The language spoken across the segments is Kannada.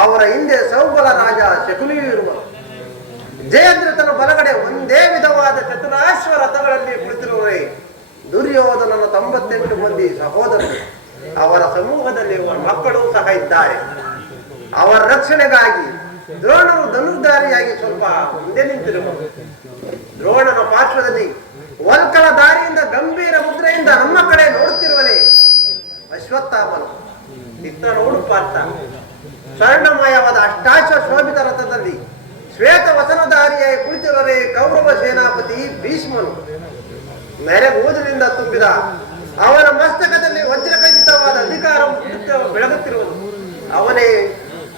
ಅವರ ಹಿಂದೆ ಸೌಬಲ ರಾಜ ಶಕುನಿಯೂ ಇರುವ. ಜಯದ್ರಥನ ಬಲಗಡೆ ಒಂದೇ ವಿಧವಾದ ಚತುರಾಶ್ವ ರಥಗಳಲ್ಲಿ ಕುಳಿತಿರುವರೇ ದುರ್ಯೋಧನನ ತೊಂಬತ್ತೆಂಟು ಮಂದಿ ಸಹೋದರರು. ಅವರ ಸಮೂಹದಲ್ಲಿ ಮಕ್ಕಳು ಸಹ ಇದ್ದಾರೆ. ಅವರ ರಕ್ಷಣೆಗಾಗಿ ದ್ರೋಣರು ಧನುರ್ಧಾರಿಯಾಗಿ ಸ್ವಲ್ಪ ಮುಂದೆ ನಿಂತಿರುವ. ದ್ರೋಣನ ಪಾರ್ಶ್ವದಲ್ಲಿ ವಲ್ಕಳ ದಾರಿಯಿಂದ ಗಂಭೀರ ಮುದ್ರೆಯಿಂದ ನಮ್ಮ ಕಡೆ ನೋಡುತ್ತಿರುವನೇ ಅಶ್ವತ್ಥಾಮನು. ಇತ್ತ ನೋಡು ಸ್ವರ್ಣಮಯವಾದ ಅಷ್ಟಾಶ ಶೋಭಿತ ರಥದಲ್ಲಿ ಶ್ವೇತ ವಸನಧಾರಿಯಾಗಿ ಕುಳಿತಿರುವರೇ ಕೌರವ ಸೇನಾಪತಿ ಭೀಷ್ಮನು. ಮೆರೆಗೂದಲಿಂದ ತುಂಬಿದ ಅವನ ಮಸ್ತಕದಲ್ಲಿ ವಜ್ರಖಚಿತವಾದ ಅಧಿಕಾರ ಬೆಳಗುತ್ತಿರುವುದು. ಅವನೇ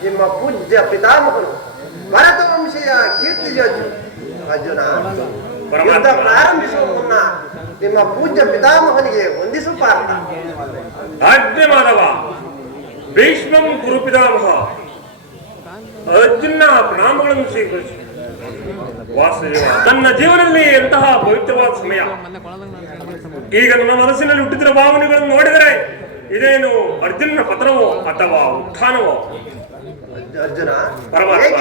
ನಿಮ್ಮ ಪೂಜ್ಯ ಪಿತಾಮಹನು. ಭರತ ವಂಶೀಯ ಕೀರ್ತಿ ಅರ್ಜುನ, ಯುದ್ಧ ಪ್ರಾರಂಭಿಸುವ ಮುನ್ನ ನಿಮ್ಮ ಪೂಜ್ಯ ಪಿತಾಮಹನಿಗೆ ವಂದಿಸು ಪಾರ್ಥ. ಭೀಷ್ಮಂ ಕುರುಪಿದಾಮಹ ಅರ್ಜುನ ಪ್ರಣಾಮಗಳನ್ನು ಸ್ವೀಕರಿಸಿ. ವಾಸುದೇವ ತನ್ನ ಜೀವನದಲ್ಲಿ ಎಂತಹ ಪವಿತ್ರವಾದ ಸಮಯ. ಈಗ ನನ್ನ ಮನಸ್ಸಿನಲ್ಲಿ ಹುಟ್ಟಿದ ಭಾವನೆಗಳನ್ನು ನೋಡಿದರೆ ಇದೇನು ಅರ್ಜುನನ ಪತ್ರವೋ ಅಥವಾ ಉತ್ಥಾನವೋ? ಅರ್ಜುನ ಪರಮಾತ್ಮ.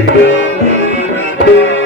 ಹೇಗೆ ವಿಚಲಿತನಾಗಿರುವೆ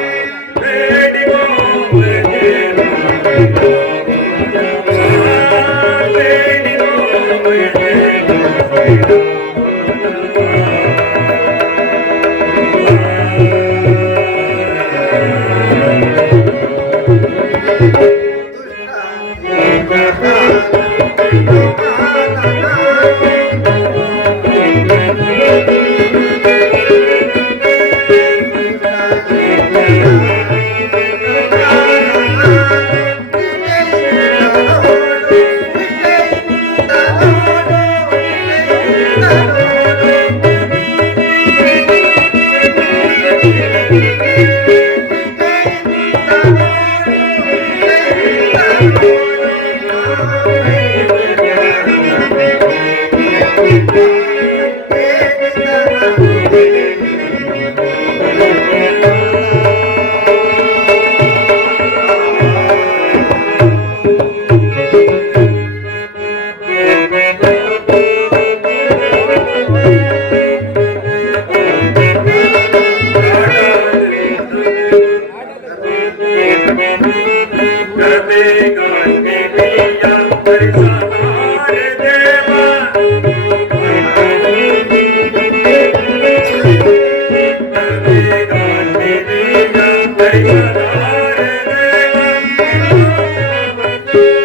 ಪರಮಾತ್ಮ ಏನು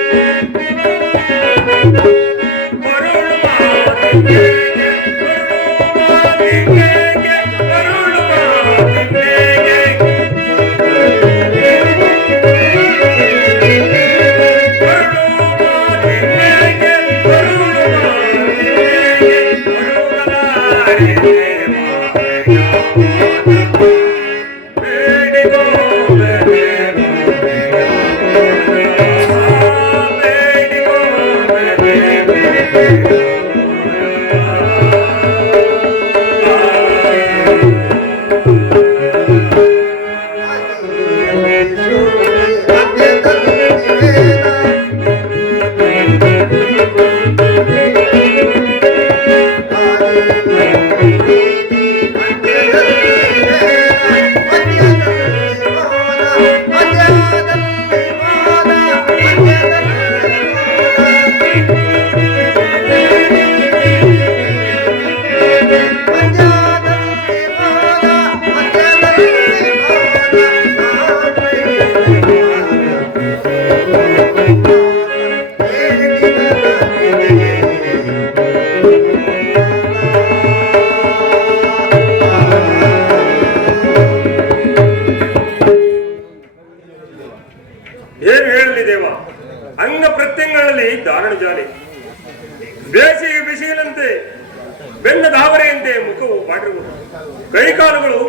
ಕೈಕಾಲುಗಳು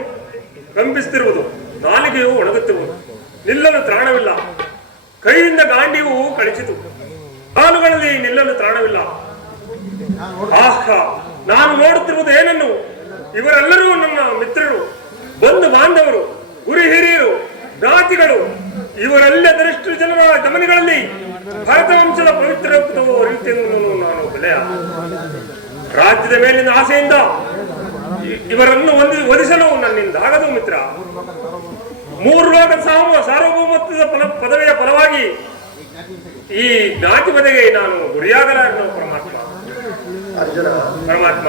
ಕಂಪಿಸುತ್ತಿರುವುದು, ನಾಲಿಗೆಯು ಒಣಗುತ್ತಿರುವುದು, ನಿಲ್ಲಲು ತ್ರಾಣವಿಲ್ಲ, ಕೈಯಿಂದ ಗಾಂಡಿಯು ಕಳಚಿತು ಕಾಲುಗಳಲ್ಲಿ ನಿಲ್ಲಲು ತ್ರಾಣವಿಲ್ಲ. ಆಹಾ, ನಾನು ನೋಡುತ್ತಿರುವುದು ಏನನ್ನು? ಇವರೆಲ್ಲರೂ ನನ್ನ ಮಿತ್ರರು, ಬಂಧು ಬಾಂಧವರು, ಗುರಿ ಹಿರಿಯರು ಜ್ಞಾತಿಗಳು ಇವರೆಲ್ಲದರಷ್ಟು ಜನರ ಗಮನಗಳಲ್ಲಿ ಭರತ ವಂಶದ ಪವಿತ್ರ ರೀತಿಯನ್ನು ನಾನು ಬೆಲೆಯ ರಾಜ್ಯದ ಮೇಲಿನ ಆಸೆಯಿಂದ ಇವರನ್ನು ಒಂದು ಒದಿಸಲು ನನ್ನಿಂದ ಆಗದು ಮಿತ್ರ. ಮೂರು ಲೋಕ ಸಾವು ಸಾರ್ವಭೌಮತ್ವದ ಪದವಿಯ ಫಲವಾಗಿ ಈ ಜ್ಞಾತಿ ಪದವಿಗೆ ನಾನು ಗುರಿಯಾಗಲಾರನು ಪರಮಾತ್ಮ. ಅರ್ಜುನ ಪರಮಾತ್ಮ.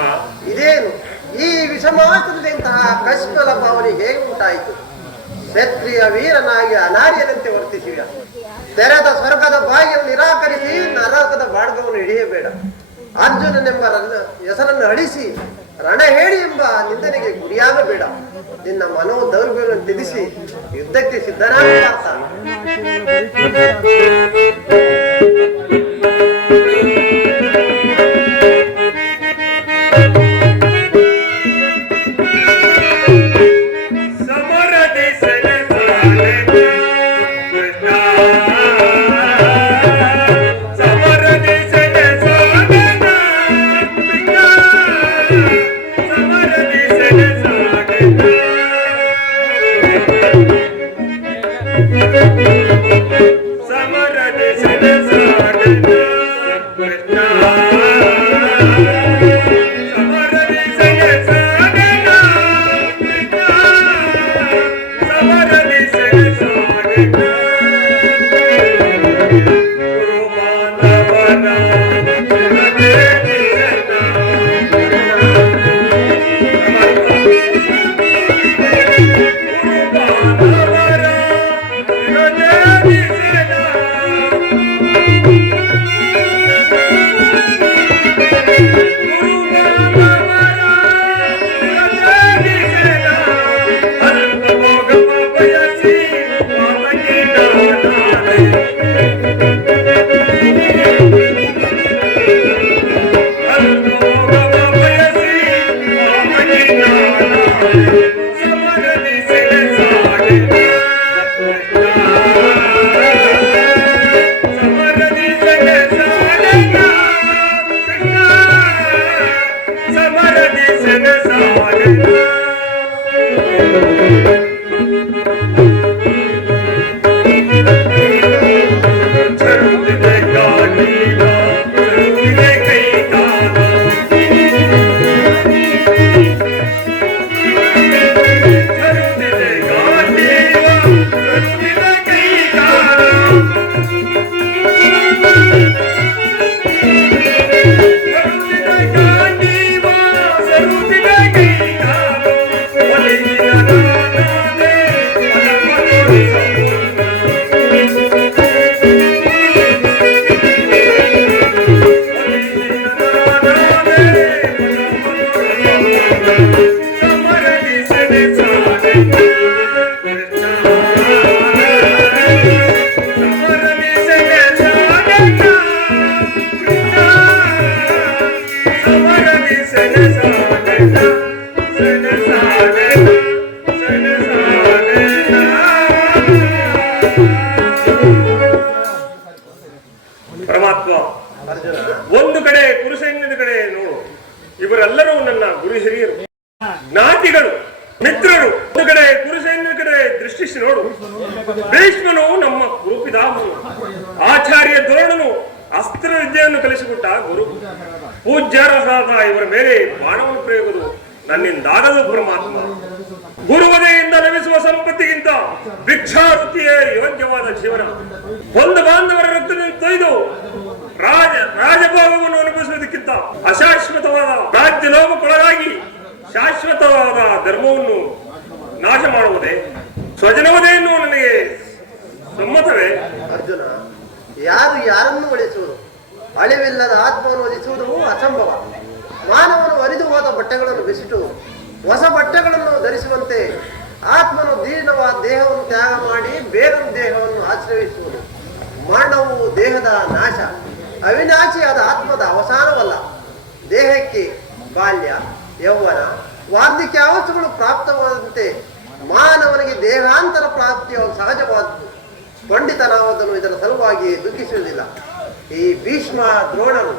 ಇದೇನು? ಈ ವಿಷಮಾಚನದಂತಹ ಕಶ್ಮಲ ಭಾವನೆ ಹೇಗೆ ಉಂಟಾಯಿತು. ಕ್ಷತ್ರಿಯ ವೀರನಾಗಿ ಅನಾರ್ಯನಂತೆ ವರ್ತಿಸಿದ. ತೆರೆದ ಸ್ವರ್ಗದ ಬಾಗಿಯನ್ನು ನಿರಾಕರಿಸಿ ನರಕದ ಬಾಡ್ಗವನ್ನು ಹಿಡಿಯಬೇಡ. ಅರ್ಜುನನೆಂಬ ರನ್ನ- ಹೆಸರನ್ನು ಅಳಿಸಿ ರಣಹೇಳಿ ಎಂಬ ನಿಂದನೆಗೆ ಗುರಿಯಾಗಬೇಡ. ನಿನ್ನ ಮನೋ ದೌರ್ಬಲ್ಯವನ್ನು ತಿಳಿಸಿ ಯುದ್ಧಕ್ಕೆ ಸಿದ್ಧನಾಗ Sí, sí, sí. ಕಡೆ ದೃಷ್ಟಿಸಿ ನೋಡು. ಭೀಷ್ಮನು ನಮ್ಮ ಗುರುಪಿದಾಮನು ಆಚಾರ್ಯ ದ್ರೋಣನು ಅಸ್ತ್ರ ವಿದ್ಯೆಯನ್ನು ಕಲಿಸಿಕೊಟ್ಟ ಗುರು. ಪೂಜ್ಯಾರ್ಹರಾದ ಇವರ ಮೇಲೆ ಬಾಣವನ್ನು ಪ್ರಯೋಗದು ನನ್ನಿಂದಾಗದು ಪರಮಾತ್ಮ. ಗುರುವದೆಯಿಂದ ಲಭಿಸುವ ಸಂಪತ್ತಿಗಿಂತ ಭಿಕ್ಷಾವೃತ್ತಿಯೇ ಯೋಗ್ಯವಾದ ಜೀವನ. ಒಂದು ಬಾಂಧವರ ರಕ್ತದಿಂದ ತೊಯ್ದು ರಾಜ, ರಾಜಭೋಗವನ್ನು ಅನುಭವಿಸುವುದಕ್ಕಿಂತ ಅಶಾಶ್ವತವಾದ ರಾಜ್ಯ ಲೋಭಕ್ಕೊಳಗಾಗಿ ಶಾಶ್ವತವಾದ ಧರ್ಮವನ್ನು ನಾಶ ಮಾಡುವುದೇ ಸ್ವಜನವದೆಯನ್ನು ನನಗೆ ಸಮ್ಮತವೇ? ಅರ್ಜುನ, ಯಾರು ಯಾರನ್ನು ಒಲಿಸುವುದು ಅಳಿವಿಲ್ಲದ ಆತ್ಮವನ್ನು ಒಲಿಸುವುದು ಅಸಂಭವ. ಮಾನವನು ಅರಿದು ಹೋದ ಬಟ್ಟೆಗಳನ್ನು ಬಿಸಿಟು, ಹೊಸ ಬಟ್ಟೆಗಳನ್ನು ಧರಿಸುವಂತೆ ಆತ್ಮನು ದೀರ್ಣವಾದ ದೇಹವನ್ನು ತ್ಯಾಗ ಮಾಡಿ ಬೇರೊಂದು ದೇಹವನ್ನು ಆಶ್ರಯಿಸುವುದು. ಮರಣವು ದೇಹದ ನಾಶ ಅವಿನಾಶಿಯಾದ ಆತ್ಮದ ಅವಸಾನವಲ್ಲ. ದೇಹಕ್ಕೆ ಬಾಲ್ಯ, ಯೌವನ, ವಾರ್ಧಿಕ ಅವಸ್ಥೆಗಳು ಪ್ರಾಪ್ತವಾದಂತೆ ಮಾನವನಿಗೆ ದೇಹಾಂತರ ಪ್ರಾಪ್ತಿಯ ಸಹಜವಾದದ್ದು ಪಂಡಿತನಾವದನ್ನು ಇದರ ಸಲುವಾಗಿ ದುಃಖಿಸುವುದಿಲ್ಲ. ಈ ಭೀಷ್ಮ ದ್ರೋಣರು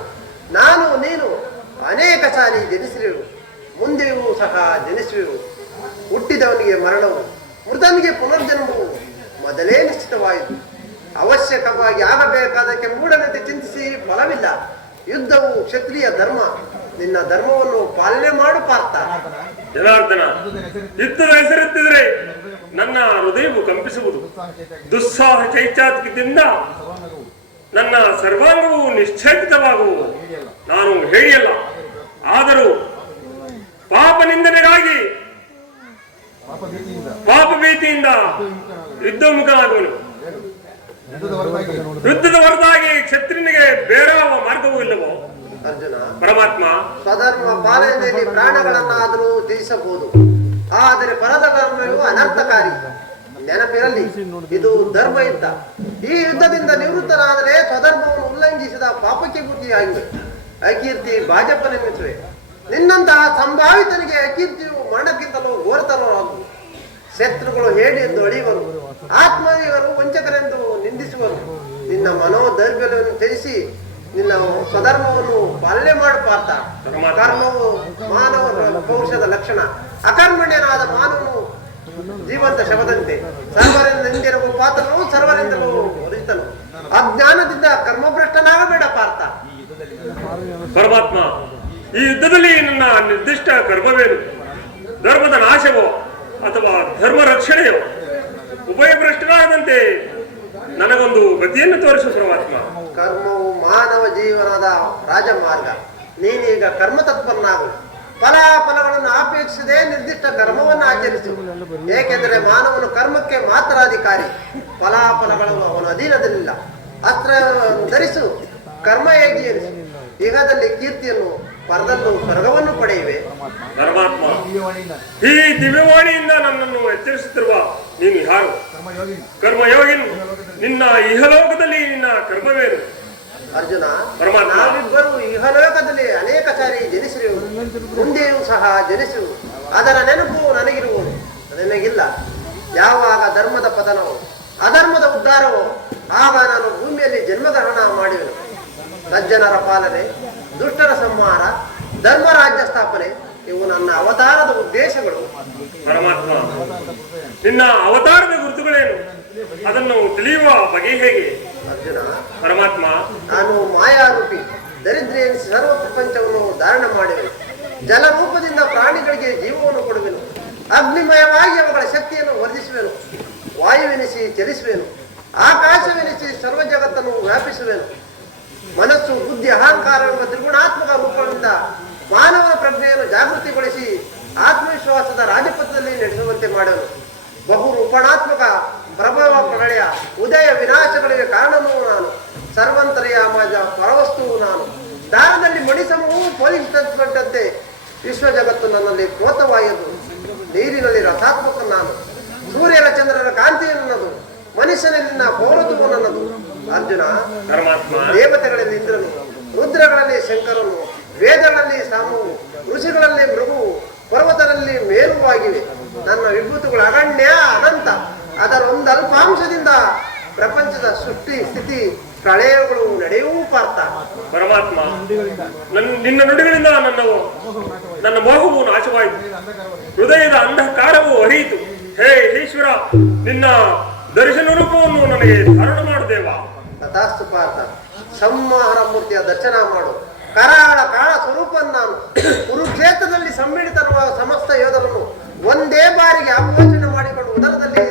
ನಾನು ನೀನು ಅನೇಕ ಸಾರಿ ಜನಿಸಿರು ಮುಂದೆಯೂ ಸಹ ಜನಿಸುವೆವು ಹುಟ್ಟಿದವನಿಗೆ ಮರಣವು, ಮೃತನಿಗೆ ಪುನರ್ಜನ್ಮವು ಮೊದಲೇ ನಿಶ್ಚಿತವಾಯಿತು. ಅವಶ್ಯಕವಾಗಿ ಆಗಬೇಕಾದಕ್ಕೆ ಮೂಢನತೆ ಚಿಂತಿಸಿ ಫಲವಿಲ್ಲ ಯುದ್ಧವು ಕ್ಷತ್ರಿಯ ಧರ್ಮ ನಿನ್ನ ಧರ್ಮವನ್ನು ಪಾಲನೆ ಮಾಡು ಪಾರ್ಥ. ಜನಾರ್ದನ ಯುದ್ಧದ ಹೆಸರಿತ್ತಿದ್ರೆ ನನ್ನ ಹೃದಯವು ಕಂಪಿಸುವುದು. ದುಸ್ಸಾಹ ಚೈಚಾತ್ಕದಿಂದ ನನ್ನ ಸರ್ವಾಂಗವು ನಿಶ್ಚೇತಿತವಾಗುವುದು ನಾನು ಹೇಳಿಯಲ್ಲ ಆದರೂ ಪಾಪ ನಿಂದನೆಗಾಗಿ ಪಾಪ ಭೀತಿಯಿಂದ ಯುದ್ಧಮುಖನಾಗುವನು. ಯುದ್ಧದ ಹೊರತಾಗಿ ಕ್ಷತ್ರಿಯನಿಗೆ ಬೇರಾವ ಮಾರ್ಗವೂ ಇಲ್ಲವೋ? ಅರ್ಜುನ ಪರಮಾತ್ಮ. ಸ್ವಧರ್ಮ ಪಾಲನೆಯಲ್ಲಿ ಪ್ರಾಣಗಳನ್ನಾದರೂ ತ್ಯಜಿಸಬಹುದು ಆದರೆ ಪರದ ಧರ್ಮವು ಅನರ್ಥಕಾರಿ. ನೆನಪಿರಲಿ ಇದು ಧರ್ಮ ಯುದ್ಧ. ಈ ಯುದ್ಧದಿಂದ ನಿವೃತ್ತರಾದರೆ ಸ್ವಧರ್ಮವನ್ನು ಉಲ್ಲಂಘಿಸಿದ ಪಾಪಕ್ಕೆ ಬುದ್ಧಿಯಾಗಿವೆ ಅಕೀರ್ತಿ ಭಾಜಪನೆನ್ನಿಸುವೆ ನಿನ್ನಂತಹ ಸಂಭಾವಿತನಿಗೆ ಅಕೀರ್ತಿಯು ಮರಣಕ್ಕಿಂತಲೂ ಘೋರತರವಾಗುವುದು ಶತ್ರುಗಳು ಹೇಳಿ ಎಂದು ಅಳಿಯುವರು. ಆತ್ಮೀಯರು ವಂಚಕರೆಂದು ನಿಂದಿಸುವರು. ನಿನ್ನ ಮನೋದೌರ್ಬಲ್ಯವನ್ನು ತ್ಯಜಿಸಿ ನಿನ್ನ ಸ್ವಧರ್ಮವನ್ನು ಪಾಲನೆ ಮಾಡು ಪಾರ್ಥ ಕರ್ಮವು ಮಾನವನ ಪೌರುಷದ ಲಕ್ಷಣ. ಅಕರ್ಮಣ್ಯನಾದ ಮಾನವನು ಜೀವಂತ ಶವದಂತೆ. ಸರ್ವರಿಂದ ಹಿಂದಿರುವ ಪಾತ್ರನು ಸರ್ವರಿಂದಲೂ ಹೊರಿತನು ಅಜ್ಞಾನದಿಂದ ಕರ್ಮಭ್ರಷ್ಟನಾಗಬೇಡ ಪಾರ್ಥ ಪರಮಾತ್ಮ ಈ ಯುದ್ಧದಲ್ಲಿ ನನ್ನ ನಿರ್ದಿಷ್ಟ ಕರ್ಮವೇನು? ಧರ್ಮದ ನಾಶವೋ ಅಥವಾ ಧರ್ಮ ರಕ್ಷಣೆಯೋ ಉಭಯಭ್ರಷ್ಟನಾಗದಂತೆ ನನಗೊಂದು ಗತಿಯನ್ನು ತೋರಿಸು ಪರಮಾತ್ಮ. ಕರ್ಮವು ಮಾನವ ಜೀವನದ ರಾಜಮಾರ್ಗ. ನೀನೀಗ ಕರ್ಮ ತತ್ಪರನಾಗು ಫಲಾಫಲಗಳನ್ನು ಅಪೇಕ್ಷಿಸದೆ ನಿರ್ದಿಷ್ಟ ಕರ್ಮವನ್ನು ಆಚರಿಸು. ಏಕೆಂದರೆ ಮಾನವನು ಕರ್ಮಕ್ಕೆ ಮಾತ್ರ ಅಧಿಕಾರಿ ಫಲಾಫಲಗಳನ್ನು ಅವನು ಅಧೀನದಲ್ಲಿಲ್ಲ. ಅಸ್ತ್ರ ಧರಿಸು ಕರ್ಮ ಹೇಗೆ ಈಗದಲ್ಲಿ ಇಹದಲ್ಲಿ ಕೀರ್ತಿಯನ್ನು ಪರದಲ್ಲೂ ಸ್ವರ್ಗವನ್ನು ಪಡೆಯುವೆ. ಪರಮಾತ್ಮ ಈ ದಿವ್ಯವಾಣಿಯಿಂದ ನನ್ನನ್ನು ಎಚ್ಚರಿಸುತ್ತಿರುವ ನೀನು ಯಾರು? ಕರ್ಮಯೋಗಿನ್. ನಿನ್ನ ಇಹಲೋಕದಲ್ಲಿ ನಿನ್ನ ಕರ್ಮವೇನು ಅರ್ಜುನ. ನಾವಿಬ್ಬರು ಇಹಲೋಕದಲ್ಲಿ ಅನೇಕ ಸಾರಿ ಜನಿಸಿರುವ ಮುಂದೆಯೂ ಸಹ ಜನಿಸು ಅದರ ನೆನಪು ನನಗಿರುವುದು. ನನಗಿಲ್ಲ. ಯಾವಾಗ ಧರ್ಮದ ಪತನವು ಅಧರ್ಮದ ಉದ್ಧಾರವೋ ಆಗ ನಾನು ಭೂಮಿಯಲ್ಲಿ ಜನ್ಮಗ್ರಹಣ ಮಾಡುವೆನು. ಸಜ್ಜನರ ಪಾಲನೆ ದುಷ್ಟರ ಸಂಹಾರ ಧರ್ಮರಾಜ್ಯ ಸ್ಥಾಪನೆ ಇವು ನನ್ನ ಅವತಾರದ ಉದ್ದೇಶಗಳು. ಪರಮಾತ್ಮ ನಿನ್ನ ಅವತಾರದ ಗುರುತುಗಳೇನು? ಅದನ್ನು ತಿಳಿಯುವ ಬಗೆ ಹೇಗೆ? ಅರ್ಜುನ ಪರಮಾತ್ಮ. ನಾನು ಮಾಯಾರೂಪಿ ದರಿದ್ರೆಯನ್ನು ಸರ್ವ ಪ್ರಪಂಚವನ್ನು ಧಾರಣ ಜಲ ರೂಪದಿಂದ ಪ್ರಾಣಿಗಳಿಗೆ ಜೀವವನ್ನು ಕೊಡುವೆನು. ಅಗ್ನಿಮಯವಾಗಿ ಅವುಗಳ ಶಕ್ತಿಯನ್ನು ವರ್ಧಿಸುವೆನು. ವಾಯುವೆನಿಸಿ ಚಲಿಸುವೆನು. ಆಕಾಶವೆನಿಸಿ ಸರ್ವ ಜಗತ್ತನ್ನು ವ್ಯಾಪಿಸುವೆನು. ಮನಸ್ಸು ಬುದ್ಧಿ ಅಹಂಕಾರ ಎಂಬ ತ್ರಿಗುಣಾತ್ಮಕ ರೂಪದಿಂದ ಮಾನವನ ಪ್ರಜ್ಞೆಯನ್ನು ಜಾಗೃತಿಗೊಳಿಸಿ ಆತ್ಮವಿಶ್ವಾಸದ ರಾಜಪಥದಲ್ಲಿ ನಡೆಸುವಂತೆ ಮಾಡುವನು. ಬಹು ರೂಪಣಾತ್ಮಕ ಪ್ರಭಾವ ಪ್ರಳಯ ಉದಯ ವಿನಾಶಗಳಿಗೆ ಕಾರಣವೂ ನಾನು. ಸರ್ವಂತರ್ಯಾಮಜ ಪರವಸ್ತುವು ನಾನು. ದಾರದಲ್ಲಿ ಮಣಿಸಮೂ ತಂದುಕೊಂಡಂತೆ ವಿಶ್ವ ಜಗತ್ತು ನನ್ನಲ್ಲಿ ಕೋತವಾಯದು ನೀರಿನಲ್ಲಿ ರಸಾತ್ಮಕ ನಾನು. ಸೂರ್ಯನ ಚಂದ್ರನ ಕಾಂತಿ ನನ್ನದು. ಮನುಷ್ಯನಲ್ಲಿನ ಪೌರತ್ವ ನನ್ನದು. ಅರ್ಜುನ ದೇವತೆಗಳಲ್ಲಿ ಇಂದ್ರನು ರುದ್ರಗಳಲ್ಲಿ ಶಂಕರನು. ವೇದಗಳಲ್ಲಿ ಸಾಮುವು. ಋಷಿಗಳಲ್ಲಿ ಮೃಗುವು ಪರ್ವತದಲ್ಲಿ ಮೇಲುವಾಗಿವೆ ನನ್ನ ವಿಭೂತಿಗಳು ಅಗಣ್ಯ ಅನಂತ. ಅದರ ಒಂದು ಅಲ್ಪಾಂಶದಿಂದ ಪ್ರಪಂಚದ ಸೃಷ್ಟಿ ಸ್ಥಿತಿ ಪ್ರಳಯಗಳು ನಡೆಯುವ ಪಾರ್ಥ. ಪರಮಾತ್ಮ ನನ್ನ ನಿನ್ನ ನುಡಿಗಳಿಂದ ನನ್ನ ನನ್ನ ಮೋಹವು ನಾಶವಾಯಿತು. ಹೃದಯದ ಅಂಧಕಾರವು ಹರಿಯಿತು. ಹೇ ಈಶ್ವರ ನಿನ್ನ ದರ್ಶನ ರೂಪವನ್ನು ನನಗೆ ಧಾರಣ ಮಾಡುದೇವ ತಥಾಸ್ತು ಪಾರ್ಥ. ಸಂಹಾರ ಮೂರ್ತಿಯ ದರ್ಶನ ಮಾಡು. ಕರಾಳ ಕಾಳ ಸ್ವರೂಪ ನಾನು ಕುರುಕ್ಷೇತ್ರದಲ್ಲಿ ಸಮ್ಮಿಳಿತರುವ ಸಮಸ್ತ ಯೋಧರನ್ನು ಒಂದೇ ಬಾರಿಗೆ ಆಲೋಚನೆ ಮಾಡಿಕೊಂಡು ಉದರದಲ್ಲಿ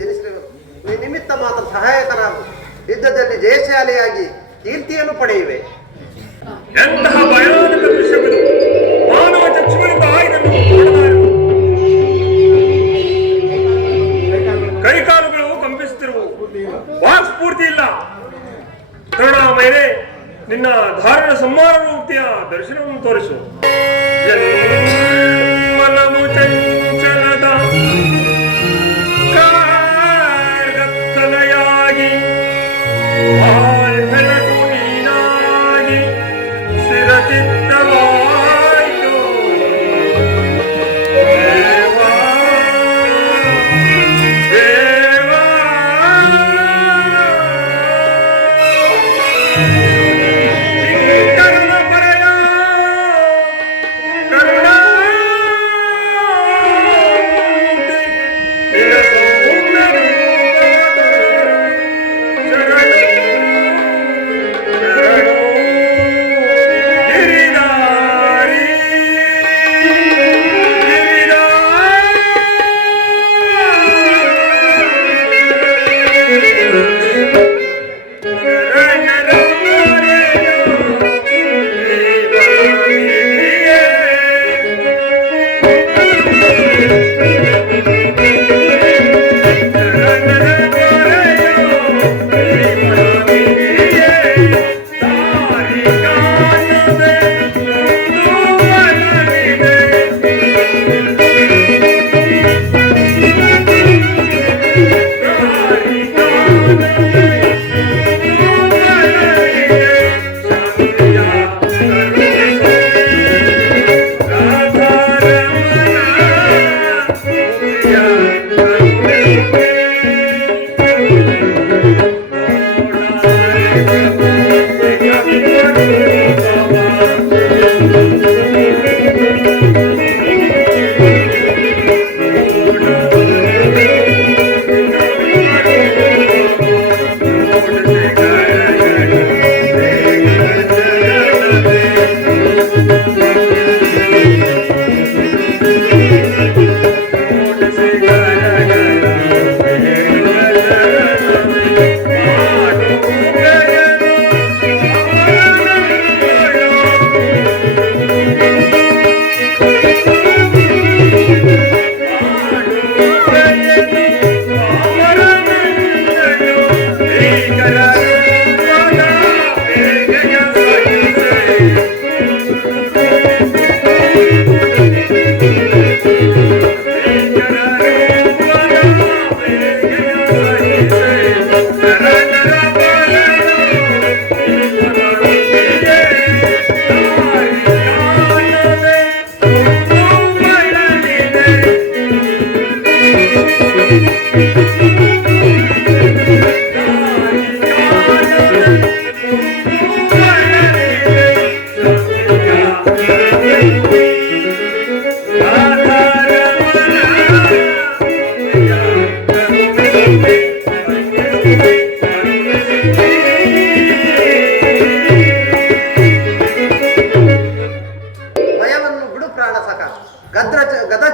ಜನಿಸಿರುವ ನಿಮಿತ್ತ ಮಾತ್ರ ಸಹಾಯಕರಾಗು. ಯುದ್ಧದಲ್ಲಿ ಜಯಶಾಲಿಯಾಗಿ ಕೀರ್ತಿಯನ್ನು ಪಡೆಯುವೆ. ಎಂತಹ ಭಯಾನಕ ದೃಶ್ಯವಿದು ಮಾನವ ನೋಡಲಾರದು ಕೈಕಾಲುಗಳು ಕಂಪಿಸುತ್ತಿರುವು. ವಾಕ್ ಸ್ಫೂರ್ತಿ ಇಲ್ಲ. ಕರುಣಾಮಯನೇ ನಿನ್ನ ಧಾರಣ ಸಂಹಾರ ಮೂರ್ತಿಯ ದರ್ಶನವನ್ನು ತೋರಿಸು. ಮನಮು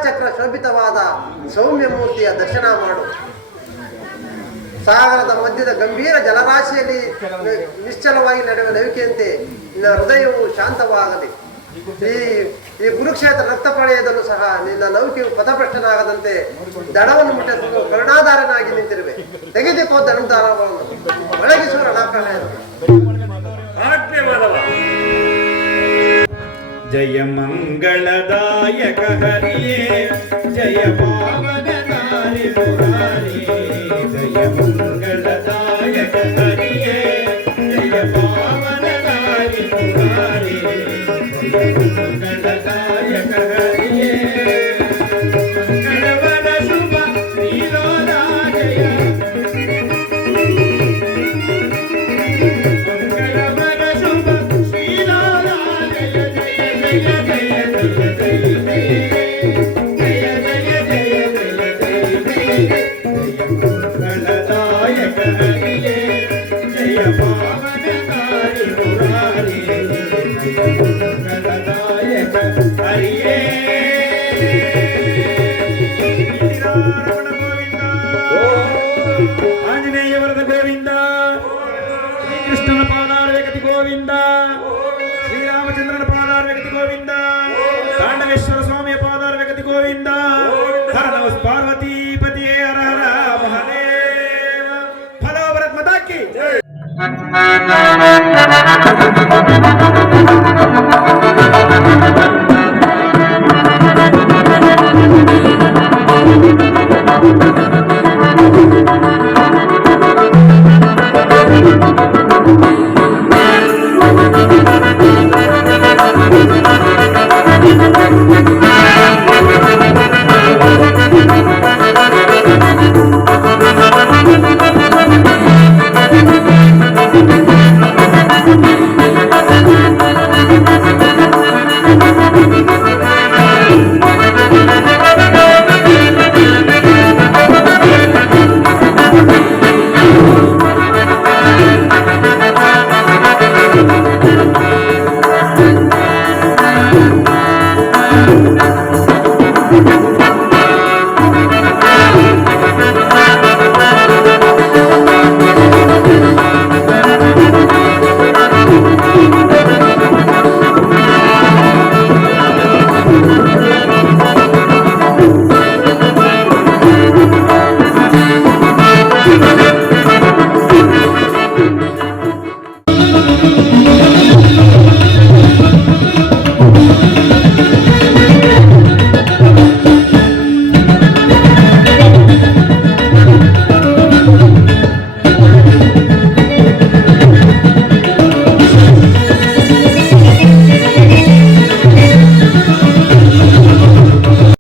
ಶ್ವೇತಾಂಬರ ಶೋಭಿತವಾದ ಸೌಮ್ಯ ಮೂರ್ತಿಯ ದರ್ಶನ ಮಾಡು. ಸಾಗರದ ಮಧ್ಯದ ಗಂಭೀರ ಜಲರಾಶಿಯಲ್ಲಿ ನಿಶ್ಚಲವಾಗಿ ನಡೆಯುವ ನವಿಕೆಯಂತೆ ನಿನ್ನ ಹೃದಯವು ಶಾಂತವಾಗಲಿ. ಈ ಈ ಕುರುಕ್ಷೇತ್ರ ರಕ್ತ ಪಡೆಯದಲ್ಲೂ ಸಹ ನಿನ್ನ ನೌಕೆಯು ಪಥಭ್ರಷ್ಟನಾಗದಂತೆ ದಡವನ್ನು ಮುಟ್ಟಿಸಲು ಕರುಣಾಧಾರನಾಗಿ ನಿಂತಿರುವೆ. ತೆಗೆದುಕೋ ಬೆಳಗಿಸುವ ಒಳಗಿಸುವ ರಣಪ್ರಳಯವನ್ನು ஜய மங்களதாயக ஹரியே ஜய பாவனதாரி